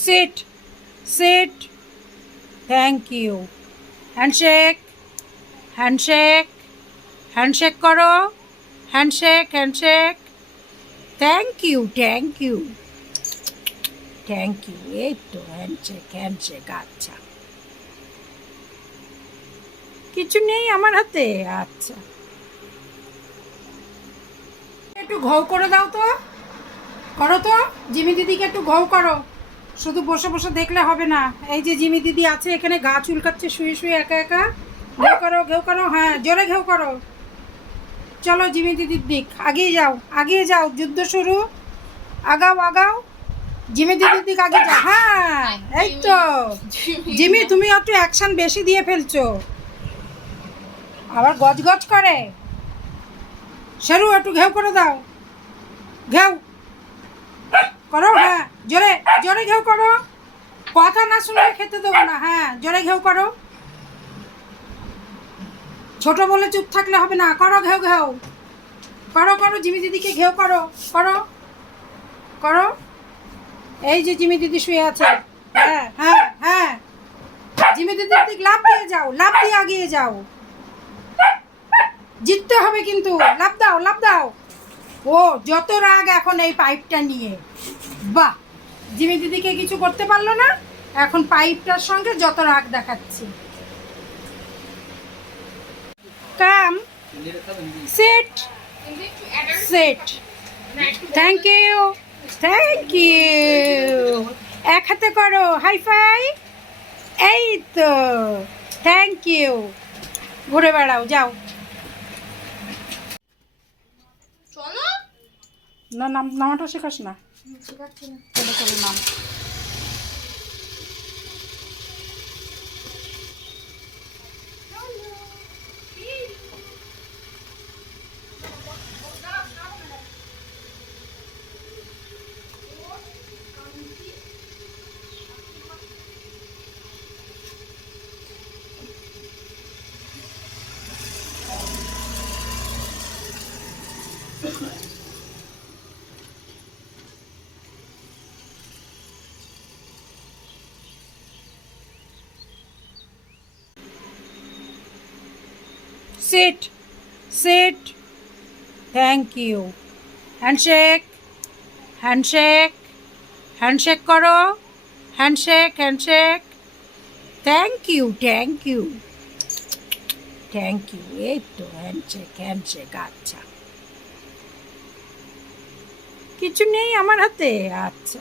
seat sit thank you handshake handshake handshake করো handshake handshake thank you thank you thank you এই তো handshake handshake আচ্ছা কিছু নেই আমার হাতে আচ্ছা একটু ঘাও করে দাও তো করো তো জিমি দিদিকে একটু ঘাও করো শুধু বসে বসে দেখলে হবে না এই যে জিমি দিদি আছে এখানে গা চুলকাচ্ছে শুয়ে শুয়ে একা একা ঘেউ করো হ্যাঁ জোরে ঘেউ করো চলো জিমি দিদির দিক আগিয়ে যাও যুদ্ধ শুরু আগাও আগাও জিমি দিদির দিক আগে যাও হ্যাঁ এই তো জিমি তুমি একটু অ্যাকশন বেশি দিয়ে ফেলছো আবার গজগজ করে সরু একটু ঘেউ করে দাও ঘেউ করো হ্যাঁ জোরে জোরে ঘেউ করো কথা না শুনলে খেতে দেবো না হ্যাঁ জোরে ঘেউ করো ছোট বলে চুপ থাকলে হবে না করো ঘেউ ঘেউ করো করো জিমি দিদিকে ঘেউ করো করো করো এই যে জিমি দিদি শুয়ে আছে হ্যাঁ হ্যাঁ হ্যাঁ জিমি দিদির দিক লাফ দিয়ে আগিয়ে যাও জিততে হবে কিন্তু লাফ দাও ও যত রাগ এখন এই পাইপটা নিয়ে বাহ জিমি দিদিকে কিছু করতে পারলো না এখন পাইপটার সঙ্গে যত রাগ দেখাচ্ছে কাম সেট সেট থ্যাংক ইউ এক হাতে করো হাই ফাই এই তো থ্যাংক ইউ ঘুরে বেড়াও যাও না নামাটা শেখাস না চলো চলো নাম sit sit thank you handshake handshake handshake করো handshake handshake thank you thank you এই তো হ্যান্ডশেক হ্যান্ডশেক আচ্ছা কিছু নেই আমার হাতে আচ্ছা